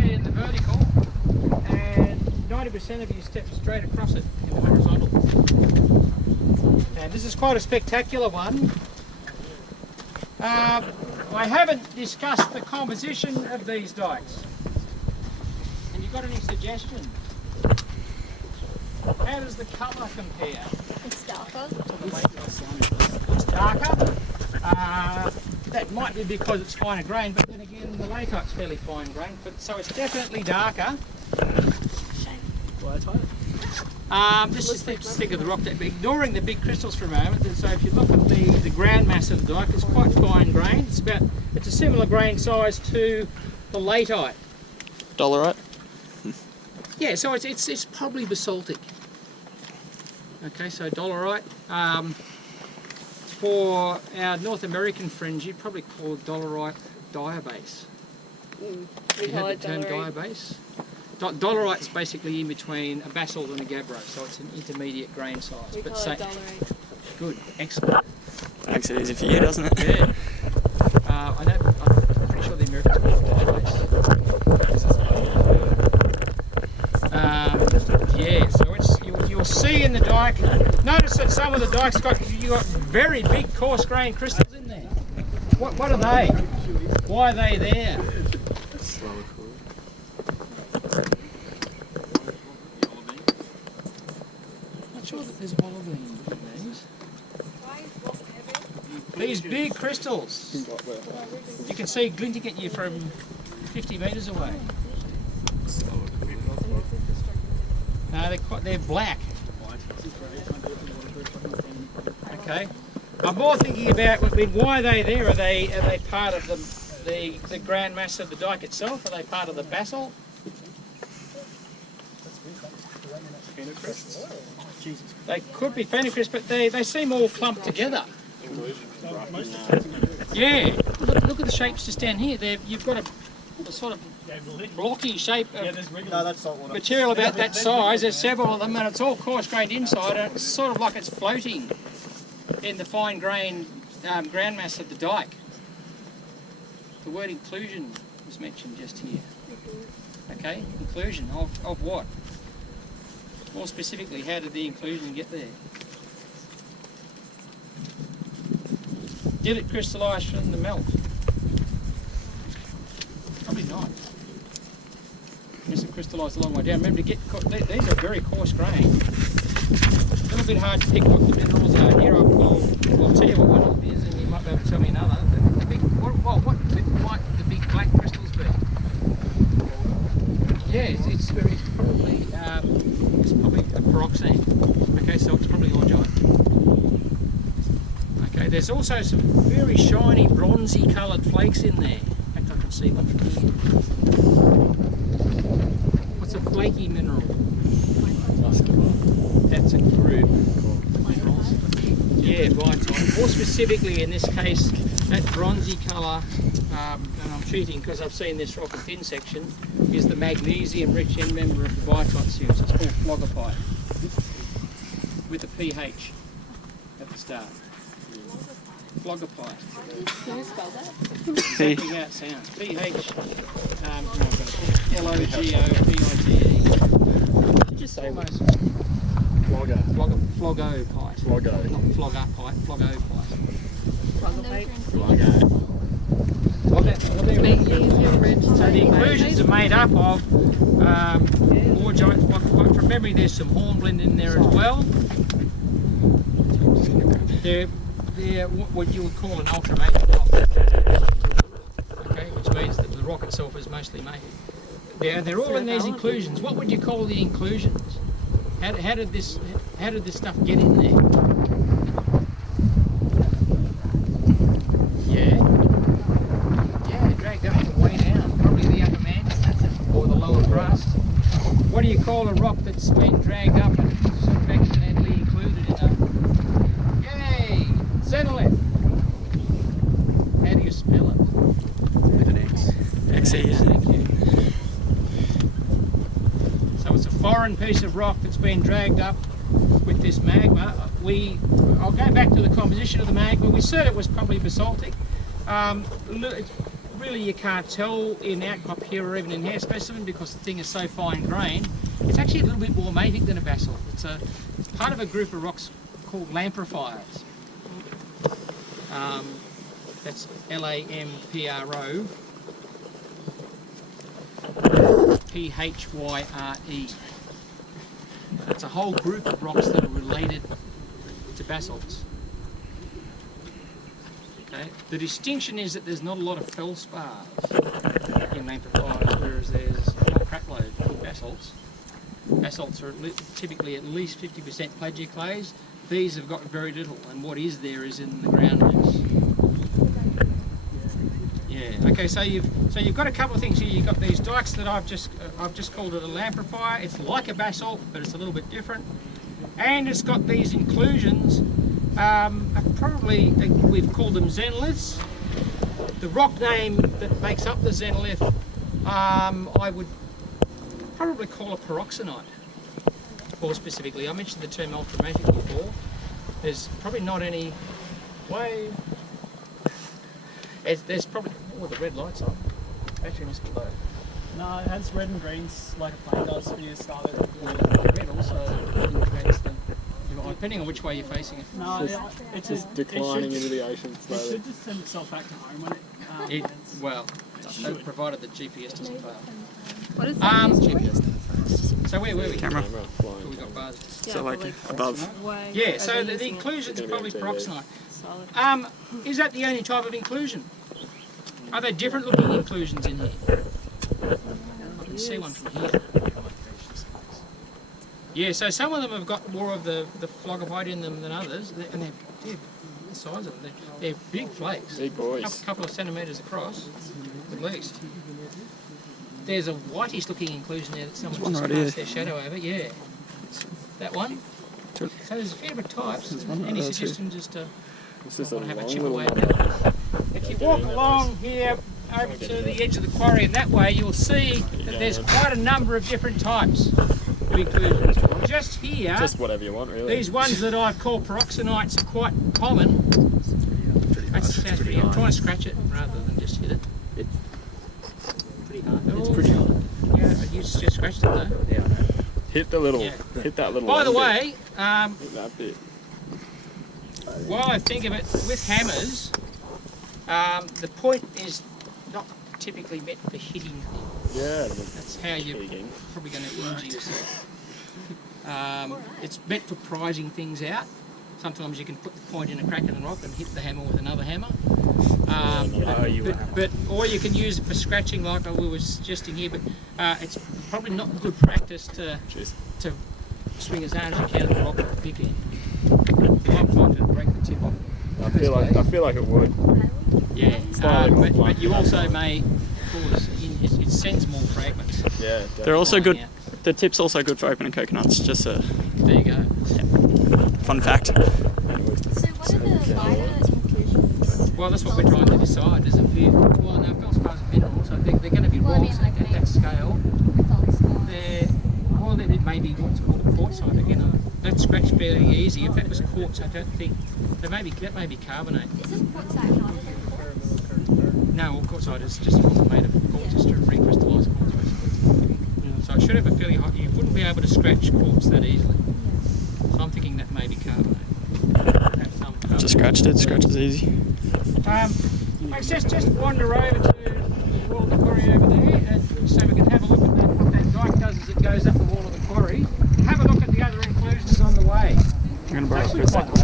see in the vertical, and 90% of you step straight across it in the horizontal. And this is quite a spectacular one. I haven't discussed the composition of these dikes. And you got any suggestions? How does the colour compare? It's darker. It's darker. That might be because it's finer grain, but then again the latite's fairly fine grain, but so it's definitely darker. Just think of the rock, ignoring the big crystals for a moment. And so if you look at the ground mass of the dike, it's quite fine grain. It's a similar grain size to the latite. Dolerite? Yeah, so it's probably basaltic. Okay, so dolerite. For our North American friends, you'd probably call it dolerite diabase. We call it term diabase. Dolerite's basically in between a basalt and a gabbro, so it's an intermediate grain size. We call it dolerite. Good, excellent. Makes it easy for you, doesn't it? Yeah. I know, I'm pretty sure the Americans call it diabase. Yeah, so you'll see in the dike, notice that some of the dikes got very big coarse grain crystals in there. What are they? Why are they there? Not sure that there's olivine in these. These big crystals. You can see glinting at you from 50 metres away. No, they're black. Okay. I'm more thinking about why are they there? Are they part of the ground mass of the dike itself? Are they part of the basalt? They could be phenocrysts, but they seem all clumped together. Yeah. Look at the shapes just down here. You've got a sort of blocky shape of material about that size. There's several of them, and it's all coarse grained inside, and it's sort of like it's floating in the fine grain ground mass of the dike. The word inclusion was mentioned just here. Okay, inclusion of what? More specifically, how did the inclusion get there? Did it crystallise from the melt? Probably not. Unless it crystallised a long way down. Remember, these are very coarse grain. A little bit hard to pick what the minerals are here. I'll tell you what one it is, and you might be able to tell me another. What might the big black crystals be? Yeah, it's probably a pyroxene. Okay, so it's probably orgite. Okay, there's also some very shiny, bronzy coloured flakes in there. In fact, I can see one from here. What's a flaky mineral? That's a group of minerals. Yeah, biotite. More specifically, in this case, that bronzy colour, and I'm cheating because I've seen this rock in thin section, is the magnesium-rich end member of the biotite series. It's called phlogopite, with a PH at the start. Phlogopite. Can you spell that? Exactly how it sounds. PH, L-O-G-O-P-I-T-E. What did you say? Almost. Phlogopite. Not phlogopite, phlogopite. So the inclusions are made up of orgite. From memory, there's some hornblende in there as well. They're what you would call an ultramafic rock. Okay, which means that the rock itself is mostly mafic. They're all in these inclusions. What would you call the inclusions? How did this stuff get in there? Yeah, dragged up from way down. Probably the upper mantle or the lower crust. What do you call a rock that's been dragged up and sort of accidentally included in a... Yay! Xenolith. How do you spell it? With an X. X-E. Thank you. So it's a foreign piece of rock that's been dragged up with this magma. I'll go back to the composition of the magma. We said it was probably basaltic. really you can't tell in outcrop here or even in hair specimen because the thing is so fine grained. It's actually a little bit more mafic than a basalt. It's part of a group of rocks called lamprifiers. That's Lampro Phyre. It's a whole group of rocks that are related to basalts. Okay. The distinction is that there's not a lot of feldspars in lamprifiers, whereas there's a whole crapload in basalts. Basalts are typically at least 50% plagioclase. These have got very little, and what is there is in the ground mass. Yeah. Okay. So you've got a couple of things here. You've got these dikes that I've just called it a lamprifier. It's like a basalt, but it's a little bit different, and it's got these inclusions. Probably we've called them xenoliths. The rock name that makes up the xenolith, I would probably call a peroxenite. More specifically, I mentioned the term ultramafic before. There's probably not any way. There's probably the red lights on. Battery must be low. No, it has red and greens like a plane does when you start it. Red also indicates the. Depending on which way you're facing it. No, it's just declining into the ocean slowly. It should just send itself back to home when it. Provided the GPS doesn't fail. What is that? GPS. So where were we? Camera. We got bars. So like above. Yeah. So the inclusions are probably peroxenite. Is that the only type of inclusion? Are there different looking inclusions in here? I can see one from here. Yeah, so some of them have got more of the phlogippite in them than others, and they're the size of them. They're big flakes. Big boys. A couple of centimetres across, at least. There's a whitish looking inclusion there that someone's just cast their shadow over. Yeah, that one. So there's a fair bit of types. Any suggestion just to have a chip away at that? If you walk along here over to the edge of the quarry in that way, you'll see that there's quite a number of different types of inclusions. Just here, just whatever you want, really. These ones that I've called peroxenites are quite common. That sounds pretty hard. I'm trying to scratch it rather than just hit it. It's pretty hard. It's pretty hard. Yeah, you just scratched it though. Yeah, I know. Hit the little, hit that little. By the way, that bit. While I think of it with hammers, the point is not typically meant for hitting. Yeah, that's how you're probably going to injure yourself. It's meant for prizing things out. Sometimes you can put the point in a crack in the rock and hit the hammer with another hammer. Or you can use it for scratching like we were suggesting here, but it's probably not good practice to swing as hard as you can at the rock with the pick end. You might find it'll break the tip off. I feel like it would. Yeah, but you also may cause it sends more fragments. Yeah, definitely. They're also good. The tip's also good for opening coconuts. Just a there you go. Fun fact. So what are the lighter inclusions? Well, that's what we're trying to decide. There's a few. Well, no, feldspars are minerals, so they're going to be rocks at that scale. It may be what's called quartzite again. That's scratched fairly easy. If that was quartz, I don't think that may be carbonate. Isn't quartzite not quartz? No, well, quartzite is just made of quartz, just to recrystallise quartz basically. So it should have a fairly hot. You wouldn't be able to scratch quartz that easily. So I'm thinking that may be carbonate. Just scratched it. Scratch is easy. Let's just wander over to the wall of the quarry over there, and so we can have a look at that. What that dike does is it goes up the wall of the quarry. Have a look at the other inclusions on the way. I'm going to borrow it for a second.